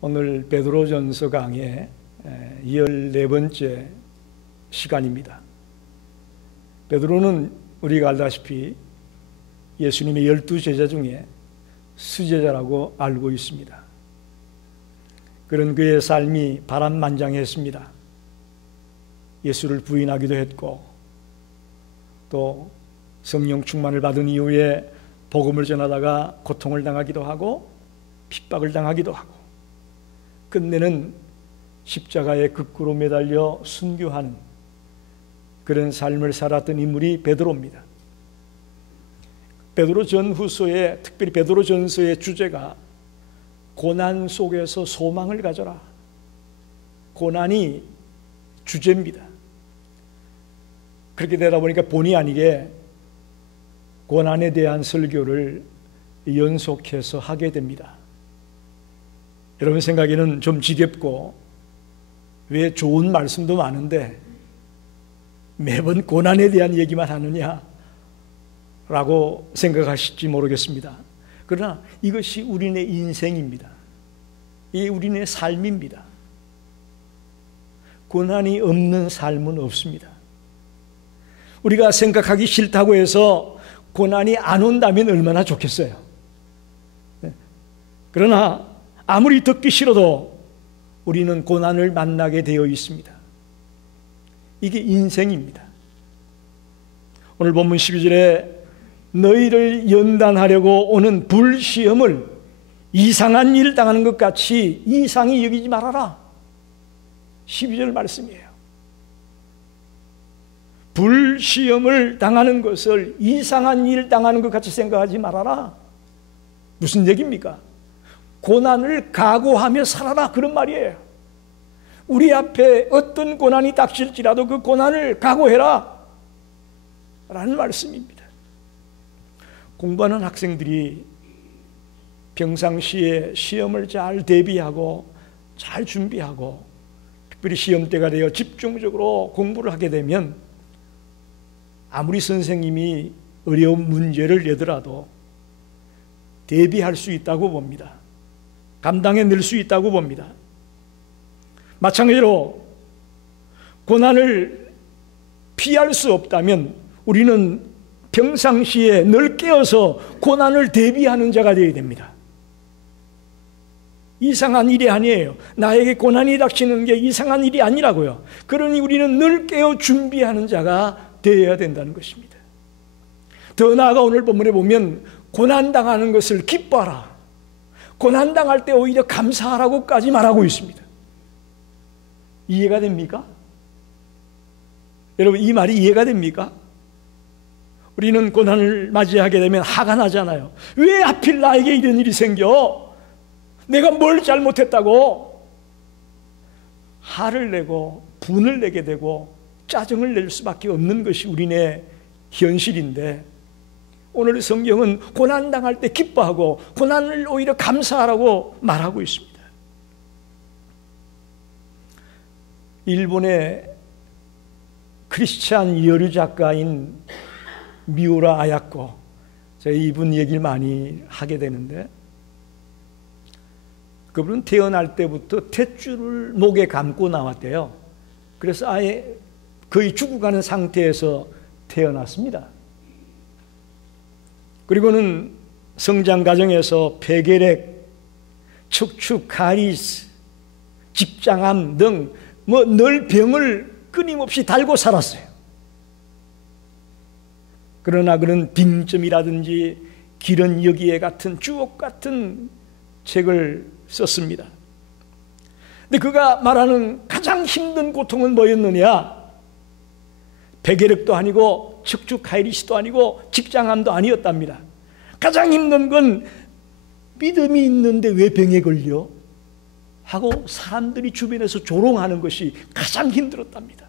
오늘 베드로전서 강의 14번째 시간입니다. 베드로는 우리가 알다시피 예수님의 12제자 중에 수제자라고 알고 있습니다. 그런 그의 삶이 바람만장했습니다. 예수를 부인하기도 했고 또 성령 충만을 받은 이후에 복음을 전하다가 고통을 당하기도 하고 핍박을 당하기도 하고 끝내는 십자가에 극구로 매달려 순교하는 그런 삶을 살았던 인물이 베드로입니다. 베드로 전후서에, 특별히 베드로 전서의 주제가 고난 속에서 소망을 가져라. 고난이 주제입니다. 그렇게 되다 보니까 본의 아니게 고난에 대한 설교를 연속해서 하게 됩니다. 여러분 생각에는 좀 지겹고 왜 좋은 말씀도 많은데 매번 고난에 대한 얘기만 하느냐 라고 생각하실지 모르겠습니다. 그러나 이것이 우리네 인생입니다. 이게 우리네 삶입니다. 고난이 없는 삶은 없습니다. 우리가 생각하기 싫다고 해서 고난이 안 온다면 얼마나 좋겠어요. 그러나 아무리 듣기 싫어도 우리는 고난을 만나게 되어 있습니다. 이게 인생입니다. 오늘 본문 12절에 너희를 연단하려고 오는 불시험을 이상한 일 당하는 것 같이 이상히 여기지 말아라. 12절 말씀이에요. 불시험을 당하는 것을 이상한 일 당하는 것 같이 생각하지 말아라. 무슨 얘기입니까? 고난을 각오하며 살아라, 그런 말이에요. 우리 앞에 어떤 고난이 닥칠지라도 그 고난을 각오해라 라는 말씀입니다. 공부하는 학생들이 평상시에 시험을 잘 대비하고 잘 준비하고 특별히 시험 때가 되어 집중적으로 공부를 하게 되면 아무리 선생님이 어려운 문제를 내더라도 대비할 수 있다고 봅니다. 감당해낼 수 있다고 봅니다. 마찬가지로 고난을 피할 수 없다면 우리는 평상시에 늘 깨어서 고난을 대비하는 자가 되어야 됩니다. 이상한 일이 아니에요. 나에게 고난이 닥치는 게 이상한 일이 아니라고요. 그러니 우리는 늘 깨어 준비하는 자가 되어야 된다는 것입니다. 더 나아가 오늘 본문에 보면 고난당하는 것을 기뻐하라, 고난당할 때 오히려 감사하라고까지 말하고 있습니다. 이해가 됩니까? 여러분, 이 말이 이해가 됩니까? 우리는 고난을 맞이하게 되면 화가 나잖아요. 왜 하필 나에게 이런 일이 생겨? 내가 뭘 잘못했다고? 화를 내고 분을 내게 되고 짜증을 낼 수밖에 없는 것이 우리네 현실인데, 오늘 성경은 고난당할 때 기뻐하고 고난을 오히려 감사하라고 말하고 있습니다. 일본의 크리스찬 여류 작가인 미우라 아야코, 제가 이분 얘기를 많이 하게 되는데, 그분은 태어날 때부터 탯줄을 목에 감고 나왔대요. 그래서 아예 거의 죽어가는 상태에서 태어났습니다. 그리고는 성장 과정에서 폐결핵, 척추 가리스, 직장암 등 늘 병을 끊임없이 달고 살았어요. 그러나 그는 빙점이라든지 길은 여기에 같은 주옥 같은 책을 썼습니다. 근데 그가 말하는 가장 힘든 고통은 뭐였느냐? 폐결핵도 아니고 척추 가이리스도 아니고 직장암도 아니었답니다. 가장 힘든 건 믿음이 있는데 왜 병에 걸려? 하고 사람들이 주변에서 조롱하는 것이 가장 힘들었답니다.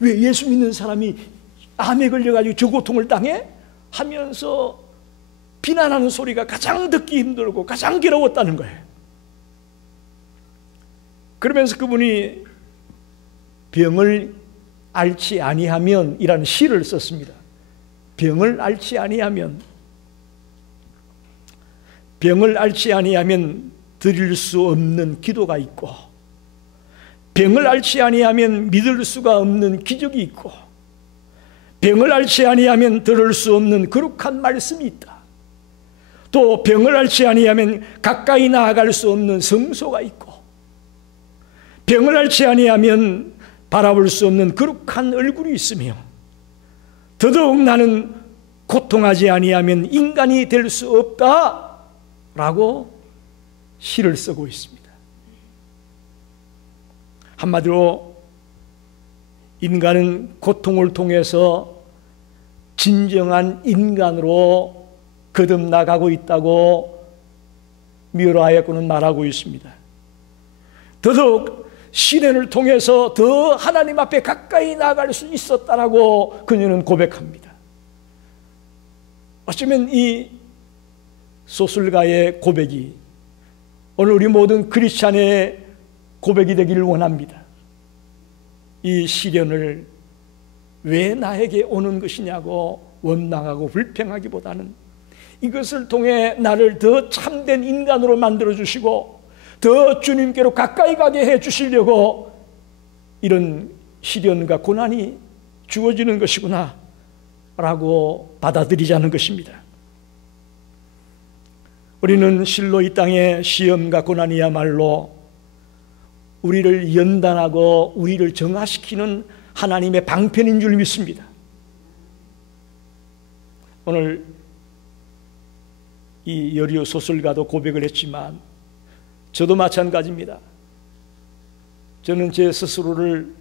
왜 예수 믿는 사람이 암에 걸려가지고 저 고통을 당해? 하면서 비난하는 소리가 가장 듣기 힘들고 가장 괴로웠다는 거예요. 그러면서 그분이 병을 앓지 아니하면 이라는 시를 썼습니다. 병을 앓지 아니하면 드릴 수 없는 기도가 있고, 병을 앓지 아니하면 믿을 수가 없는 기적이 있고, 병을 앓지 아니하면 들을 수 없는 거룩한 말씀이 있다. 또 병을 앓지 아니하면 가까이 나아갈 수 없는 성소가 있고, 병을 앓지 아니하면 바라볼 수 없는 거룩한 얼굴이 있으며, 더더욱 나는 고통하지 아니하면 인간이 될 수 없다라고 시를 쓰고 있습니다. 한마디로 인간은 고통을 통해서 진정한 인간으로 거듭나가고 있다고 미우라야고는 말하고 있습니다. 더더욱 시련을 통해서 더 하나님 앞에 가까이 나아갈 수 있었다라고 그녀는 고백합니다. 어쩌면 이 소설가의 고백이 오늘 우리 모든 크리스찬의 고백이 되기를 원합니다. 이 시련을 왜 나에게 오는 것이냐고 원망하고 불평하기보다는 이것을 통해 나를 더 참된 인간으로 만들어주시고 더 주님께로 가까이 가게 해주시려고 이런 시련과 고난이 주어지는 것이구나 라고 받아들이자는 것입니다. 우리는 실로 이 땅의 시험과 고난이야말로 우리를 연단하고 우리를 정화시키는 하나님의 방편인 줄 믿습니다. 오늘 이 여리오 소설가도 고백을 했지만 저도 마찬가지입니다. 저는 제 스스로를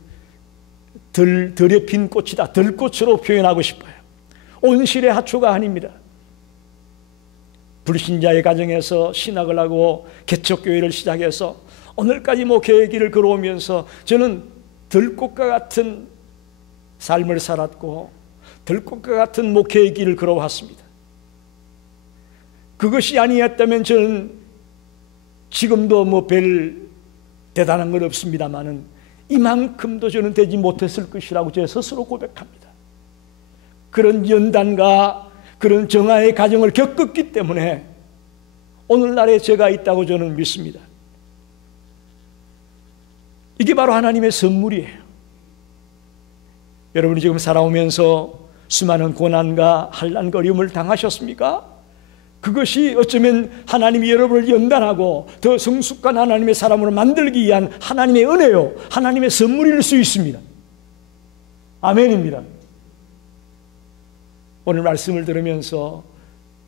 덜에 핀 꽃이다, 들꽃으로 표현하고 싶어요. 온실의 하초가 아닙니다. 불신자의 가정에서 신학을 하고 개척교회를 시작해서 오늘까지 목회의 길을 걸어오면서 저는 들꽃과 같은 삶을 살았고 들꽃과 같은 목회의 길을 걸어왔습니다. 그것이 아니었다면 저는 지금도 별 대단한 건 없습니다만은 이만큼도 저는 되지 못했을 것이라고 제 스스로 고백합니다. 그런 연단과 그런 정화의 과정을 겪었기 때문에 오늘날에 제가 있다고 저는 믿습니다. 이게 바로 하나님의 선물이에요. 여러분이 지금 살아오면서 수많은 고난과 한란거림을 당하셨습니까? 그것이 어쩌면 하나님이 여러분을 연단하고 더 성숙한 하나님의 사람으로 만들기 위한 하나님의 은혜요, 하나님의 선물일 수 있습니다. 아멘입니다. 오늘 말씀을 들으면서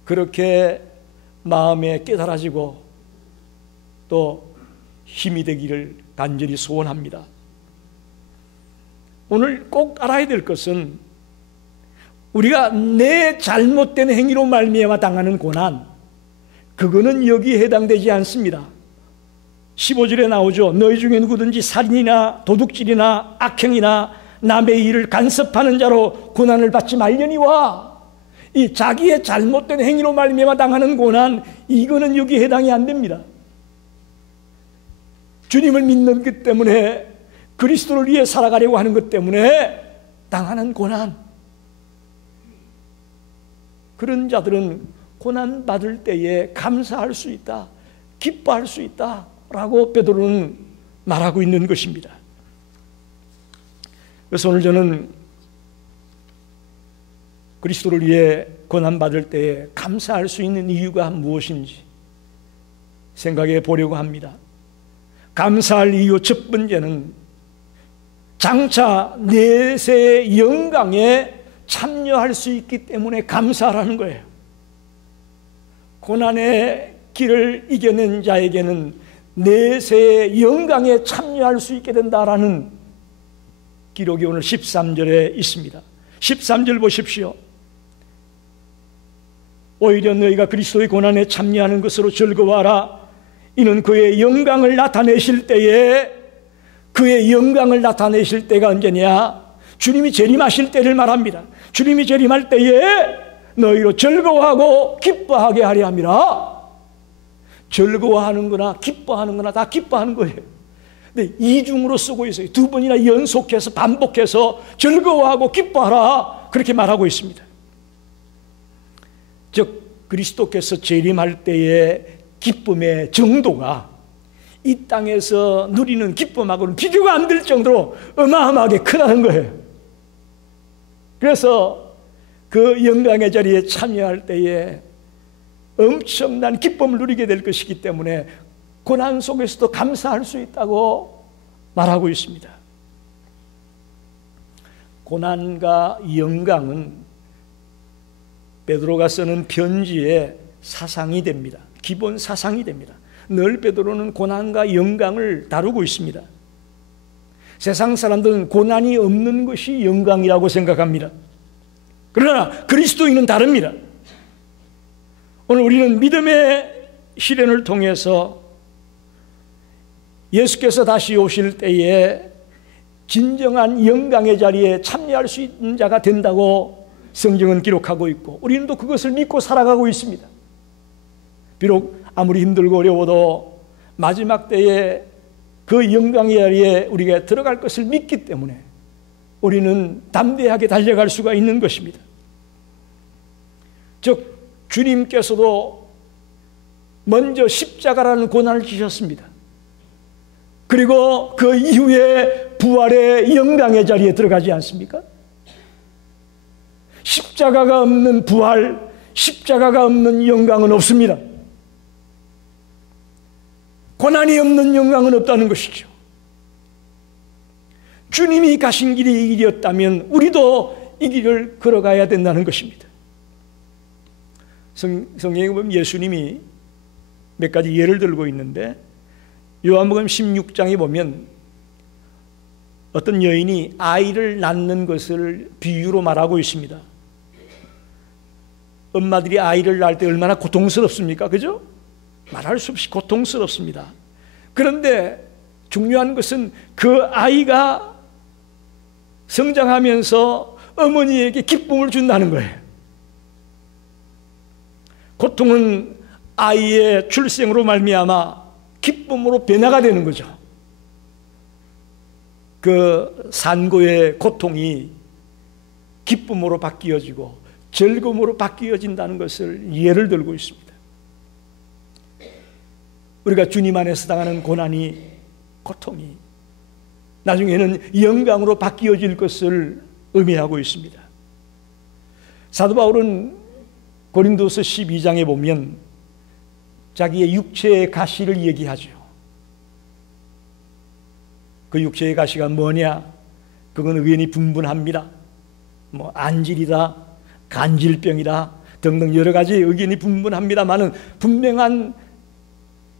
그렇게 마음에 깨달아지고 또 힘이 되기를 간절히 소원합니다. 오늘 꼭 알아야 될 것은 우리가 내 잘못된 행위로 말미암아 당하는 고난, 그거는 여기에 해당되지 않습니다. 15절에 나오죠. 너희 중에 누구든지 살인이나 도둑질이나 악행이나 남의 일을 간섭하는 자로 고난을 받지 말려니와, 이 자기의 잘못된 행위로 말미암아 당하는 고난, 이거는 여기에 해당이 안 됩니다. 주님을 믿는 것 때문에, 그리스도를 위해 살아가려고 하는 것 때문에 당하는 고난, 그런 자들은 고난 받을 때에 감사할 수 있다, 기뻐할 수 있다 라고 베드로는 말하고 있는 것입니다. 그래서 오늘 저는 그리스도를 위해 고난 받을 때에 감사할 수 있는 이유가 무엇인지 생각해 보려고 합니다. 감사할 이유 첫 번째는 장차 내세의 영광에 참여할 수 있기 때문에 감사하라는 거예요. 고난의 길을 이겨낸 자에게는 내세의 영광에 참여할 수 있게 된다라는 기록이 오늘 13절에 있습니다. 13절 보십시오. 오히려 너희가 그리스도의 고난에 참여하는 것으로 즐거워하라. 이는 그의 영광을 나타내실 때에, 그의 영광을 나타내실 때가 언제냐? 주님이 재림하실 때를 말합니다. 주님이 재림할 때에 너희로 즐거워하고 기뻐하게 하려 함이라. 즐거워하는 거나 기뻐하는 거나 다 기뻐하는 거예요. 근데 이중으로 쓰고 있어요. 두 번이나 연속해서 반복해서 즐거워하고 기뻐하라 그렇게 말하고 있습니다. 즉 그리스도께서 재림할 때에 기쁨의 정도가 이 땅에서 누리는 기쁨하고는 비교가 안 될 정도로 어마어마하게 크다는 거예요. 그래서 그 영광의 자리에 참여할 때에 엄청난 기쁨을 누리게 될 것이기 때문에 고난 속에서도 감사할 수 있다고 말하고 있습니다. 고난과 영광은 베드로가 쓰는 편지의 사상이 됩니다. 기본 사상이 됩니다. 늘 베드로는 고난과 영광을 다루고 있습니다. 세상 사람들은 고난이 없는 것이 영광이라고 생각합니다. 그러나 그리스도인은 다릅니다. 오늘 우리는 믿음의 시련을 통해서 예수께서 다시 오실 때에 진정한 영광의 자리에 참여할 수 있는 자가 된다고 성경은 기록하고 있고 우리는 또 그것을 믿고 살아가고 있습니다. 비록 아무리 힘들고 어려워도 마지막 때에 그 영광의 자리에 우리가 들어갈 것을 믿기 때문에 우리는 담대하게 달려갈 수가 있는 것입니다. 즉 주님께서도 먼저 십자가라는 고난을 지셨습니다. 그리고 그 이후에 부활의 영광의 자리에 들어가지 않습니까? 십자가가 없는 부활, 십자가가 없는 영광은 없습니다. 고난이 없는 영광은 없다는 것이죠. 주님이 가신 길이 이 길이었다면 우리도 이 길을 걸어가야 된다는 것입니다. 성경에 보면 예수님이 몇 가지 예를 들고 있는데 요한복음 16장에 보면 어떤 여인이 아이를 낳는 것을 비유로 말하고 있습니다. 엄마들이 아이를 낳을 때 얼마나 고통스럽습니까? 그죠? 말할 수 없이 고통스럽습니다. 그런데 중요한 것은 그 아이가 성장하면서 어머니에게 기쁨을 준다는 거예요. 고통은 아이의 출생으로 말미암아 기쁨으로 변화가 되는 거죠. 그 산고의 고통이 기쁨으로 바뀌어지고 즐거움으로 바뀌어진다는 것을 예를 들고 있습니다. 우리가 주님 안에서 당하는 고난이, 고통이 나중에는 영광으로 바뀌어질 것을 의미하고 있습니다. 사도 바울은 고린도서 12장에 보면 자기의 육체의 가시를 얘기하죠. 그 육체의 가시가 뭐냐? 그건 의견이 분분합니다. 뭐 안질이다, 간질병이다 등등 여러 가지 의견이 분분합니다만은 분명한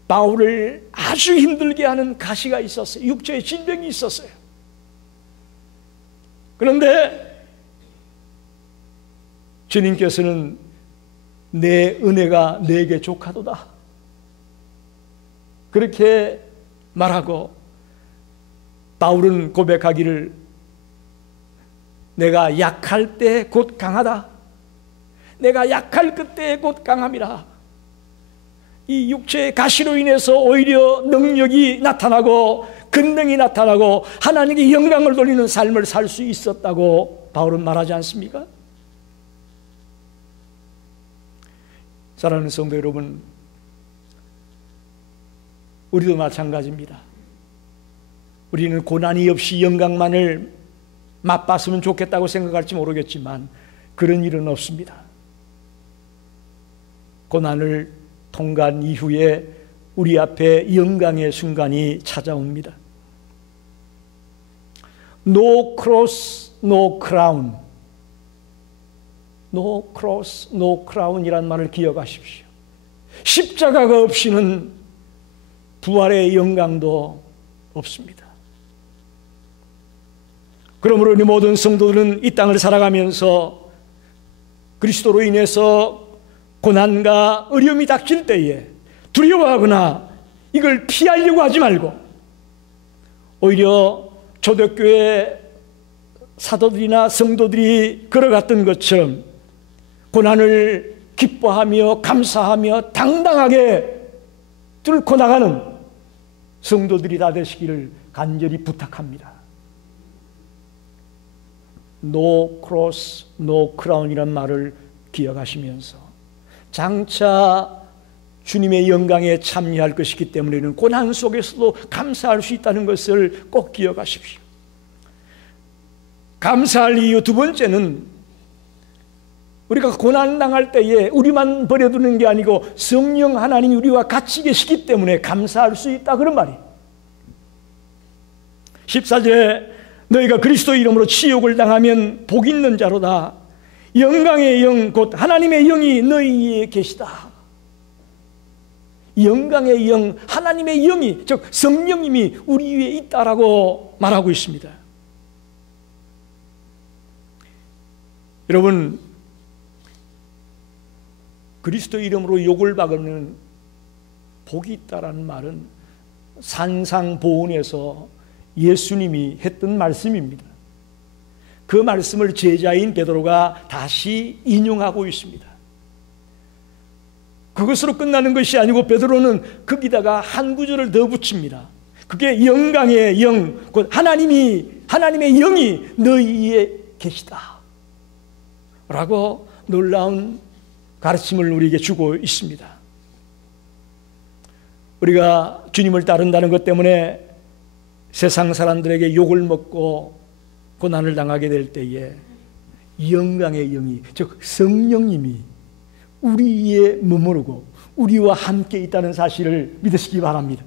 바울을 아주 힘들게 하는 가시가 있었어요. 육체의 질병이 있었어요. 그런데 주님께서는 내 은혜가 내게 족하도다 그렇게 말하고 바울은 고백하기를 내가 약할 때 곧 강하다. 내가 약할 그때에 곧 강함이라. 이 육체의 가시로 인해서 오히려 능력이 나타나고 근능이 나타나고 하나님께 영광을 돌리는 삶을 살 수 있었다고 바울은 말하지 않습니까? 사랑하는 성도 여러분, 우리도 마찬가지입니다. 우리는 고난이 없이 영광만을 맛봤으면 좋겠다고 생각할지 모르겠지만 그런 일은 없습니다. 고난을 통과한 이후에 우리 앞에 영광의 순간이 찾아옵니다. No cross, no crown. No cross, no crown 이란 말을 기억하십시오. 십자가가 없이는 부활의 영광도 없습니다. 그러므로 우리 모든 성도들은 이 땅을 살아가면서 그리스도로 인해서 고난과 어려움이 닥칠 때에 두려워하거나 이걸 피하려고 하지 말고 오히려 초대교회 사도들이나 성도들이 걸어갔던 것처럼 고난을 기뻐하며 감사하며 당당하게 뚫고 나가는 성도들이 다 되시기를 간절히 부탁합니다. No cross, no crown 이란 말을 기억하시면서 장차 주님의 영광에 참여할 것이기 때문에는 고난 속에서도 감사할 수 있다는 것을 꼭 기억하십시오. 감사할 이유 두 번째는 우리가 고난당할 때에 우리만 버려두는 게 아니고 성령 하나님이 우리와 같이 계시기 때문에 감사할 수 있다, 그런 말이에요. 14절에 너희가 그리스도 이름으로 치욕을 당하면 복 있는 자로다. 영광의 영 곧 하나님의 영이 너희에 계시다. 영광의 영, 하나님의 영이, 즉 성령님이 우리 위에 있다라고 말하고 있습니다. 여러분, 그리스도 이름으로 욕을 받으면 복이 있다라는 말은 산상보훈에서 예수님이 했던 말씀입니다. 그 말씀을 제자인 베드로가 다시 인용하고 있습니다. 그것으로 끝나는 것이 아니고 베드로는 거기다가 한 구절을 더 붙입니다. 그게 영광의 영, 곧 하나님의 영이 너희에 계시다 라고 놀라운 가르침을 우리에게 주고 있습니다. 우리가 주님을 따른다는 것 때문에 세상 사람들에게 욕을 먹고 고난을 당하게 될 때에 영광의 영이, 즉 성령님이 우리에 머무르고 우리와 함께 있다는 사실을 믿으시기 바랍니다.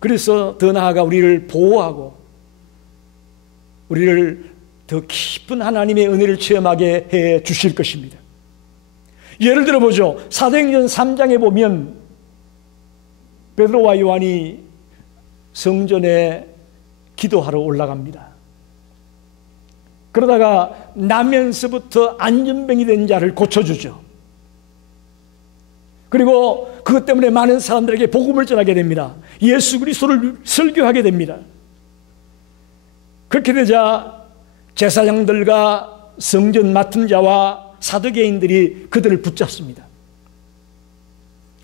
그래서 더 나아가 우리를 보호하고 우리를 더 깊은 하나님의 은혜를 체험하게 해 주실 것입니다. 예를 들어 보죠. 사도행전 3장에 보면 베드로와 요한이 성전에 기도하러 올라갑니다. 그러다가 나면서부터 안전병이 된 자를 고쳐주죠. 그리고 그것 때문에 많은 사람들에게 복음을 전하게 됩니다. 예수 그리스도를 설교하게 됩니다. 그렇게 되자 제사장들과 성전 맡은 자와 사두개인들이 그들을 붙잡습니다.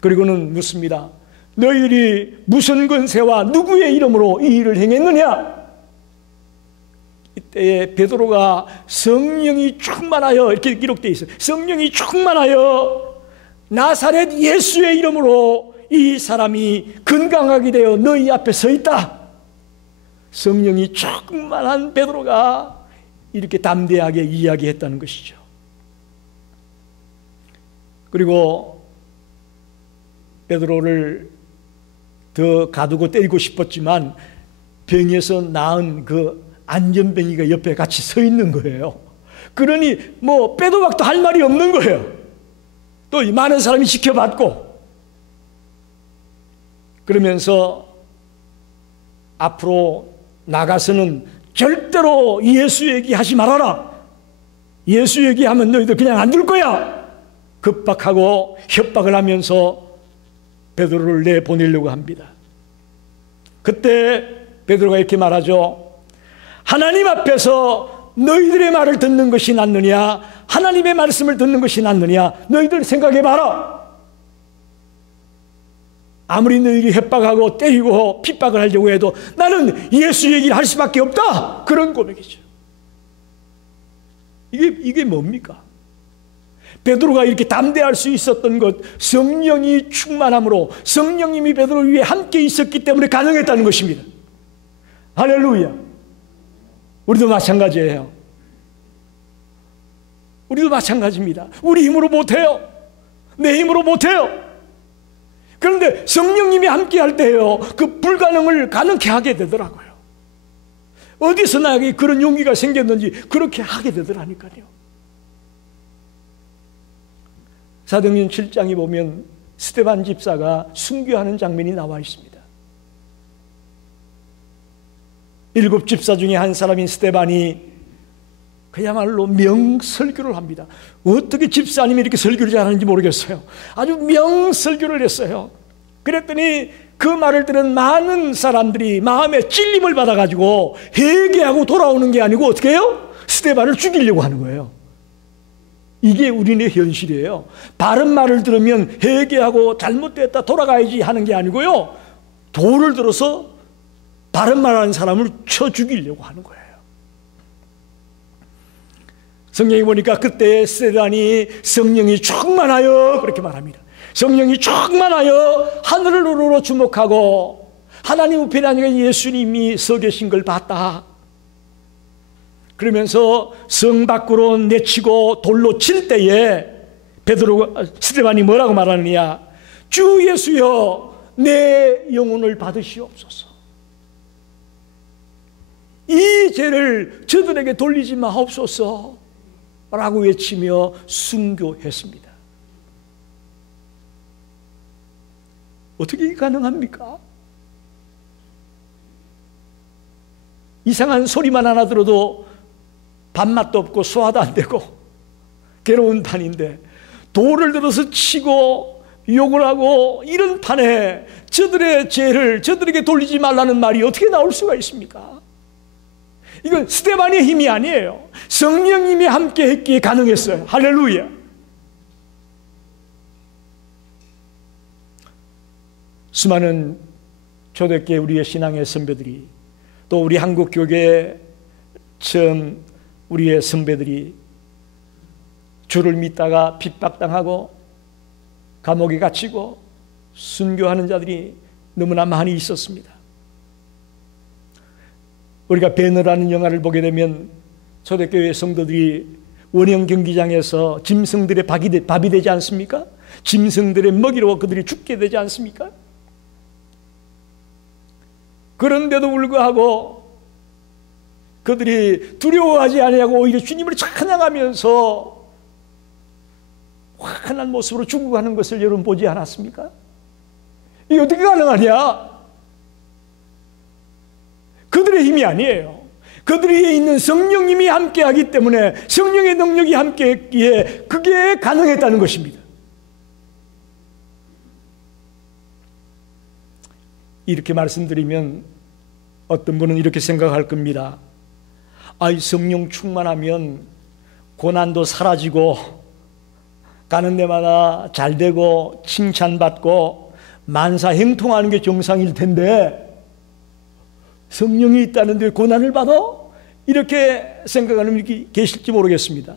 그리고는 묻습니다. 너희들이 무슨 권세와 누구의 이름으로 이 일을 행했느냐? 이때에 베드로가 성령이 충만하여, 이렇게 기록되어 있어요. 성령이 충만하여 나사렛 예수의 이름으로 이 사람이 건강하게 되어 너희 앞에 서 있다. 성령이 충만한 베드로가 이렇게 담대하게 이야기했다는 것이죠. 그리고 베드로를 더 가두고 때리고 싶었지만 병에서 나은 그 안전뱅이가 옆에 같이 서 있는 거예요. 그러니 뭐 빼도 박도 할 말이 없는 거예요. 또 많은 사람이 지켜봤고, 그러면서 앞으로 나가서는 절대로 예수 얘기하지 말아라. 예수 얘기하면 너희들 그냥 안 둘 거야. 급박하고 협박을 하면서 베드로를 내보내려고 합니다. 그때 베드로가 이렇게 말하죠. 하나님 앞에서 너희들의 말을 듣는 것이 낫느냐, 하나님의 말씀을 듣는 것이 낫느냐, 너희들 생각해봐라. 아무리 너희들이 협박하고 때리고 핍박을 하려고 해도 나는 예수 얘기를 할 수밖에 없다. 그런 고백이죠. 이게 뭡니까? 베드로가 이렇게 담대할 수 있었던 것, 성령이 충만함으로 성령님이 베드로 위에 함께 있었기 때문에 가능했다는 것입니다. 할렐루야. 우리도 마찬가지예요. 우리도 마찬가지입니다. 우리 힘으로 못해요. 내 힘으로 못해요. 그런데 성령님이 함께 할 때요, 그 불가능을 가능케 하게 되더라고요. 어디서 나에게 그런 용기가 생겼는지 그렇게 하게 되더라니까요. 사도행전 7장에 보면 스데반 집사가 순교하는 장면이 나와 있습니다. 7 집사 중에 한 사람인 스데반이 그야말로 명설교를 합니다. 어떻게 집사님이 이렇게 설교를 잘하는지 모르겠어요. 아주 명설교를 했어요. 그랬더니 그 말을 들은 많은 사람들이 마음에 찔림을 받아가지고 회개하고 돌아오는 게 아니고 어떻게 해요? 스데반을 죽이려고 하는 거예요. 이게 우리네 현실이에요. 바른 말을 들으면 회개하고 잘못됐다 돌아가야지 하는 게 아니고요, 돌을 들어서 바른 말하는 사람을 쳐 죽이려고 하는 거예요. 성경에 보니까 그때 스데반이 성령이 충만하여 그렇게 말합니다. 성령이 충만하여 하늘을 우러러 주목하고 하나님 우편에 앉아 예수님이 서 계신 걸 봤다. 그러면서 성 밖으로 내치고 돌로 칠 때에 스데반이 뭐라고 말하느냐? 주 예수여, 내 영혼을 받으시옵소서. 이 죄를 저들에게 돌리지 마옵소서 라고 외치며 순교했습니다. 어떻게 가능합니까? 이상한 소리만 하나 들어도 밥맛도 없고 소화도 안 되고 괴로운 판인데 돌을 들어서 치고 욕을 하고 이런 판에 저들의 죄를 저들에게 돌리지 말라는 말이 어떻게 나올 수가 있습니까? 이건 스데반의 힘이 아니에요. 성령님이 함께 했기에 가능했어요. 할렐루야. 수많은 초대교회 우리의 신앙의 선배들이, 또 우리 한국 교회에 처음 우리의 선배들이 주를 믿다가 핍박당하고 감옥에 갇히고 순교하는 자들이 너무나 많이 있었습니다. 우리가 배너라는 영화를 보게 되면 초대교회 성도들이 원형 경기장에서 짐승들의 밥이 되지 않습니까? 짐승들의 먹이로 그들이 죽게 되지 않습니까? 그런데도 불구하고 그들이 두려워하지 아니하고 오히려 주님을 찬양하면서 환한 모습으로 죽어가는 것을 여러분 보지 않았습니까? 이게 어떻게 가능하냐? 그들의 힘이 아니에요. 그들이 있는 성령님이 함께하기 때문에, 성령의 능력이 함께했기에 그게 가능했다는 것입니다. 이렇게 말씀드리면 어떤 분은 이렇게 생각할 겁니다. 아이, 성령 충만하면 고난도 사라지고 가는 데마다 잘되고 칭찬받고 만사행통하는 게 정상일 텐데 성령이 있다는데 고난을 받아? 이렇게 생각하는 분이 계실지 모르겠습니다.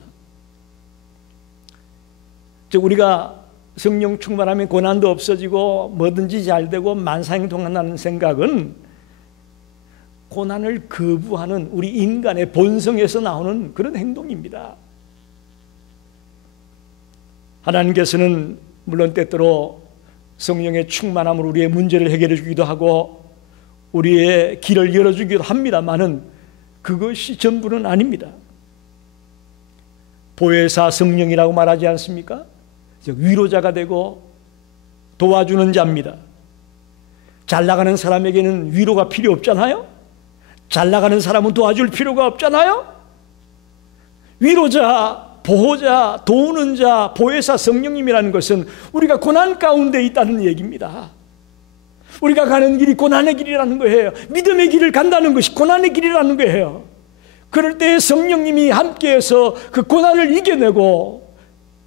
즉, 우리가 성령 충만하면 고난도 없어지고 뭐든지 잘되고 만사행통한다는 생각은 고난을 거부하는 우리 인간의 본성에서 나오는 그런 행동입니다. 하나님께서는 물론 때때로 성령의 충만함으로 우리의 문제를 해결해 주기도 하고 우리의 길을 열어주기도 합니다만은 그것이 전부는 아닙니다. 보혜사 성령이라고 말하지 않습니까? 즉 위로자가 되고 도와주는 자입니다. 잘 나가는 사람에게는 위로가 필요 없잖아요? 잘 나가는 사람은 도와줄 필요가 없잖아요? 위로자, 보호자, 도우는 자, 보혜사 성령님이라는 것은 우리가 고난 가운데 있다는 얘기입니다. 우리가 가는 길이 고난의 길이라는 거예요. 믿음의 길을 간다는 것이 고난의 길이라는 거예요. 그럴 때 성령님이 함께해서 그 고난을 이겨내고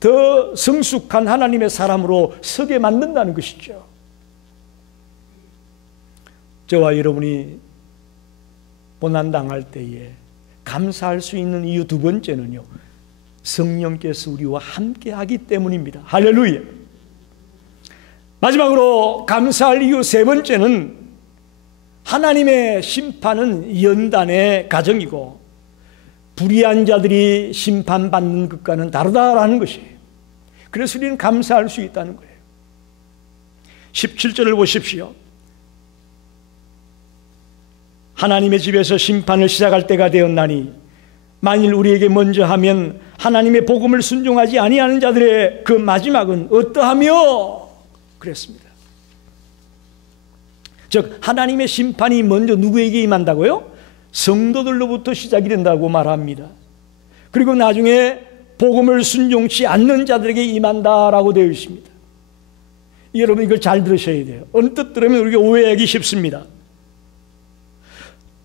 더 성숙한 하나님의 사람으로 서게 만든다는 것이죠. 저와 여러분이 고난당할 때에 감사할 수 있는 이유 두 번째는요, 성령께서 우리와 함께하기 때문입니다. 할렐루야. 마지막으로 감사할 이유 세 번째는 하나님의 심판은 연단의 가정이고 불의한 자들이 심판받는 것과는 다르다라는 것이에요. 그래서 우리는 감사할 수 있다는 거예요. 17절을 보십시오. 하나님의 집에서 심판을 시작할 때가 되었나니 만일 우리에게 먼저 하면 하나님의 복음을 순종하지 아니하는 자들의 그 마지막은 어떠하며 그랬습니다. 즉 하나님의 심판이 먼저 누구에게 임한다고요? 성도들로부터 시작이 된다고 말합니다. 그리고 나중에 복음을 순종치 않는 자들에게 임한다라고 되어 있습니다. 여러분 이걸 잘 들으셔야 돼요. 언뜻 들으면 우리가 오해하기 쉽습니다.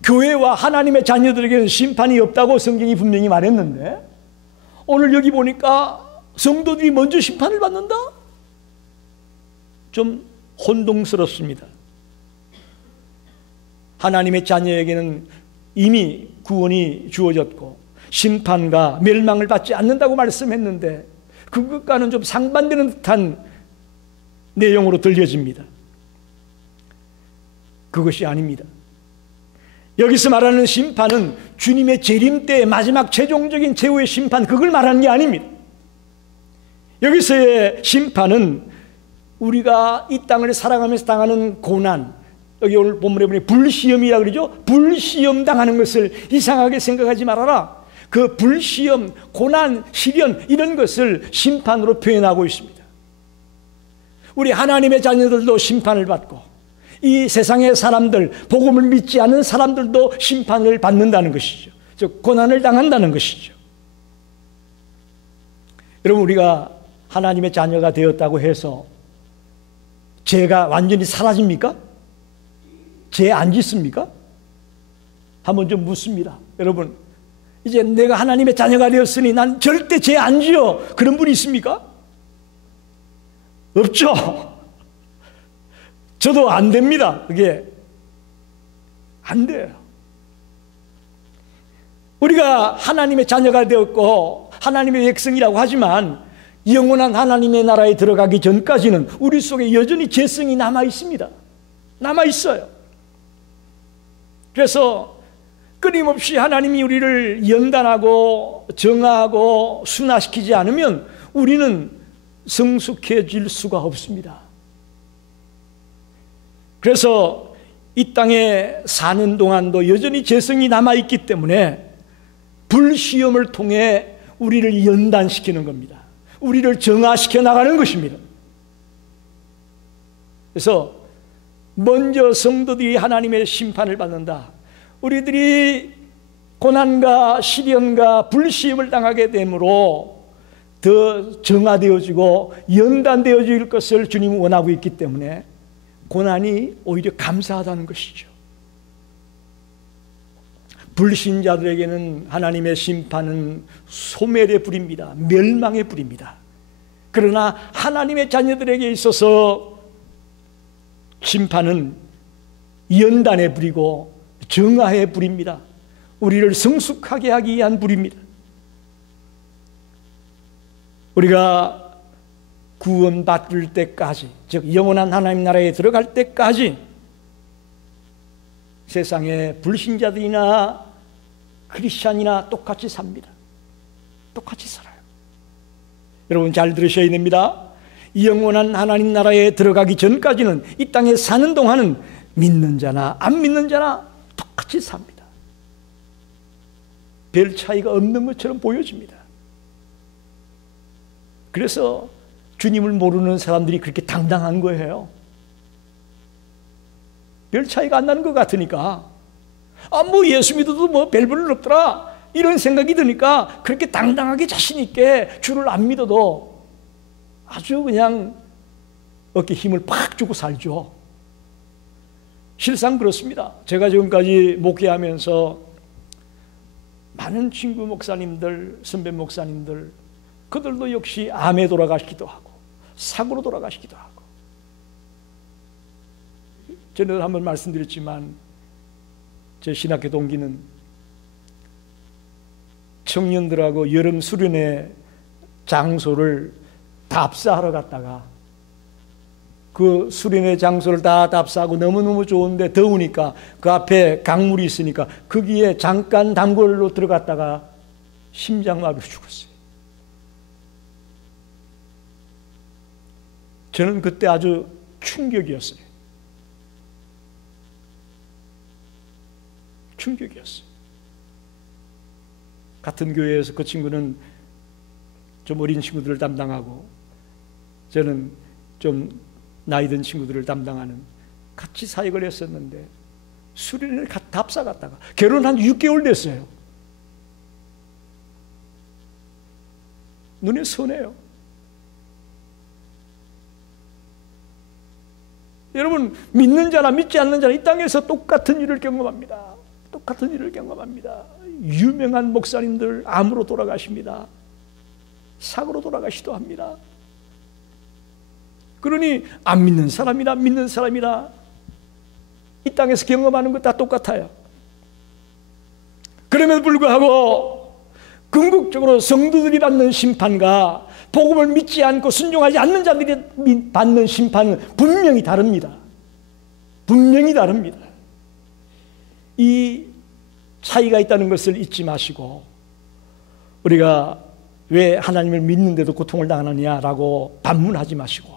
교회와 하나님의 자녀들에게는 심판이 없다고 성경이 분명히 말했는데 오늘 여기 보니까 성도들이 먼저 심판을 받는다? 좀 혼동스럽습니다. 하나님의 자녀에게는 이미 구원이 주어졌고 심판과 멸망을 받지 않는다고 말씀했는데 그것과는 좀 상반되는 듯한 내용으로 들려집니다. 그것이 아닙니다. 여기서 말하는 심판은 주님의 재림 때의 마지막 최종적인 최후의 심판, 그걸 말하는 게 아닙니다. 여기서의 심판은 우리가 이 땅을 살아가면서 당하는 고난, 여기 오늘 본문에 보니 불시험이라고 그러죠. 불시험 당하는 것을 이상하게 생각하지 말아라. 그 불시험, 고난, 시련 이런 것을 심판으로 표현하고 있습니다. 우리 하나님의 자녀들도 심판을 받고 이 세상의 사람들, 복음을 믿지 않는 사람들도 심판을 받는다는 것이죠. 즉 고난을 당한다는 것이죠. 여러분, 우리가 하나님의 자녀가 되었다고 해서 죄가 완전히 사라집니까? 죄 안 짓습니까? 한번 좀 묻습니다. 여러분, 이제 내가 하나님의 자녀가 되었으니 난 절대 죄 안 지어, 그런 분이 있습니까? 없죠. 저도 안 됩니다. 그게 안 돼요. 우리가 하나님의 자녀가 되었고 하나님의 백성이라고 하지만 영원한 하나님의 나라에 들어가기 전까지는 우리 속에 여전히 죄성이 남아 있습니다. 남아 있어요. 그래서 끊임없이 하나님이 우리를 연단하고 정하고 순화시키지 않으면 우리는 성숙해질 수가 없습니다. 그래서 이 땅에 사는 동안도 여전히 죄성이 남아있기 때문에 불시험을 통해 우리를 연단시키는 겁니다. 우리를 정화시켜 나가는 것입니다. 그래서 먼저 성도들이 하나님의 심판을 받는다. 우리들이 고난과 시련과 불시험을 당하게 되므로 더 정화되어지고 연단되어질 것을 주님은 원하고 있기 때문에 고난이 오히려 감사하다는 것이죠. 불신자들에게는 하나님의 심판은 소멸의 불입니다. 멸망의 불입니다. 그러나 하나님의 자녀들에게 있어서 심판은 연단의 불이고 정화의 불입니다. 우리를 성숙하게 하기 위한 불입니다. 우리가 구원받을 때까지, 즉 영원한 하나님 나라에 들어갈 때까지 세상의 불신자들이나 크리스찬이나 똑같이 삽니다. 똑같이 살아요. 여러분 잘 들으셔야 됩니다. 영원한 하나님 나라에 들어가기 전까지는 이 땅에 사는 동안은 믿는 자나 안 믿는 자나 똑같이 삽니다. 별 차이가 없는 것처럼 보여집니다. 그래서 주님을 모르는 사람들이 그렇게 당당한 거예요. 별 차이가 안 나는 것 같으니까, 뭐 예수 믿어도 뭐 별 볼일 없더라 이런 생각이 드니까 그렇게 당당하게 자신 있게 주를 안 믿어도 아주 그냥 어깨 힘을 팍 주고 살죠. 실상 그렇습니다. 제가 지금까지 목회하면서 많은 친구 목사님들, 선배 목사님들, 그들도 역시 암에 돌아가시기도 하고 사고로 돌아가시기도 하고, 전에도 한번 말씀드렸지만 제 신학교 동기는 청년들하고 여름 수련회 장소를 답사하러 갔다가 그 수련회 장소를 다 답사하고 너무너무 좋은데 더우니까 그 앞에 강물이 있으니까 거기에 잠깐 단골로 들어갔다가 심장마비로 죽었어요. 저는 그때 아주 충격이었어요. 충격이었어요. 같은 교회에서 그 친구는 좀 어린 친구들을 담당하고 저는 좀 나이 든 친구들을 담당하는, 같이 사역을 했었는데 수련회를 답사 갔다가 결혼한 6개월 됐어요. 눈에 선해요. 여러분, 믿는 자나 믿지 않는 자나 이 땅에서 똑같은 일을 경험합니다. 똑같은 일을 경험합니다. 유명한 목사님들 암으로 돌아가십니다. 사고로 돌아가시기도 합니다. 그러니 안 믿는 사람이나 믿는 사람이나 이 땅에서 경험하는 것 다 똑같아요. 그럼에도 불구하고 궁극적으로 성도들이 받는 심판과 복음을 믿지 않고 순종하지 않는 자들이 받는 심판은 분명히 다릅니다. 분명히 다릅니다. 이 차이가 있다는 것을 잊지 마시고, 우리가 왜 하나님을 믿는데도 고통을 당하느냐라고 반문하지 마시고,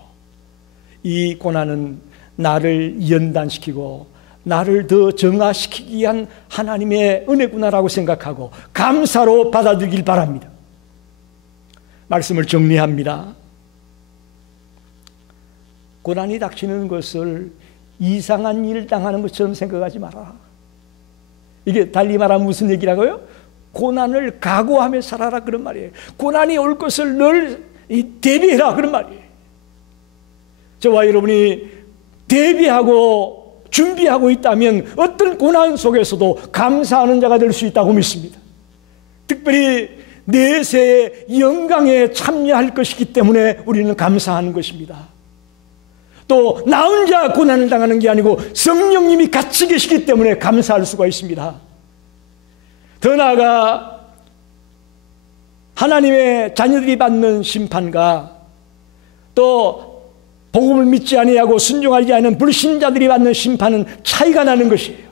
이 고난은 나를 연단시키고 나를 더 정화시키기 위한 하나님의 은혜구나라고 생각하고 감사로 받아들이길 바랍니다. 말씀을 정리합니다. 고난이 닥치는 것을 이상한 일 당하는 것처럼 생각하지 마라. 이게 달리 말하면 무슨 얘기라고요? 고난을 각오하며 살아라, 그런 말이에요. 고난이 올 것을 늘 대비해라, 그런 말이에요. 저와 여러분이 대비하고 준비하고 있다면 어떤 고난 속에서도 감사하는 자가 될 수 있다고 믿습니다. 특별히 내세의 영광에 참여할 것이기 때문에 우리는 감사하는 것입니다. 또 나 혼자 고난을 당하는 게 아니고 성령님이 같이 계시기 때문에 감사할 수가 있습니다. 더 나아가 하나님의 자녀들이 받는 심판과 또 복음을 믿지 아니하고 순종하지 않은 불신자들이 받는 심판은 차이가 나는 것이에요.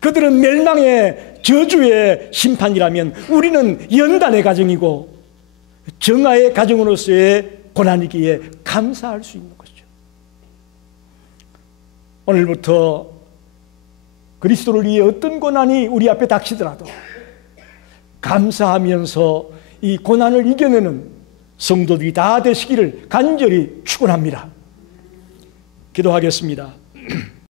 그들은 멸망의 저주의 심판이라면 우리는 연단의 가정이고 정화의 가정으로서의 고난이기에 감사할 수 있는 것이죠. 오늘부터 그리스도를 위해 어떤 고난이 우리 앞에 닥치더라도 감사하면서 이 고난을 이겨내는 성도들이 다 되시기를 간절히 축원합니다. 기도하겠습니다.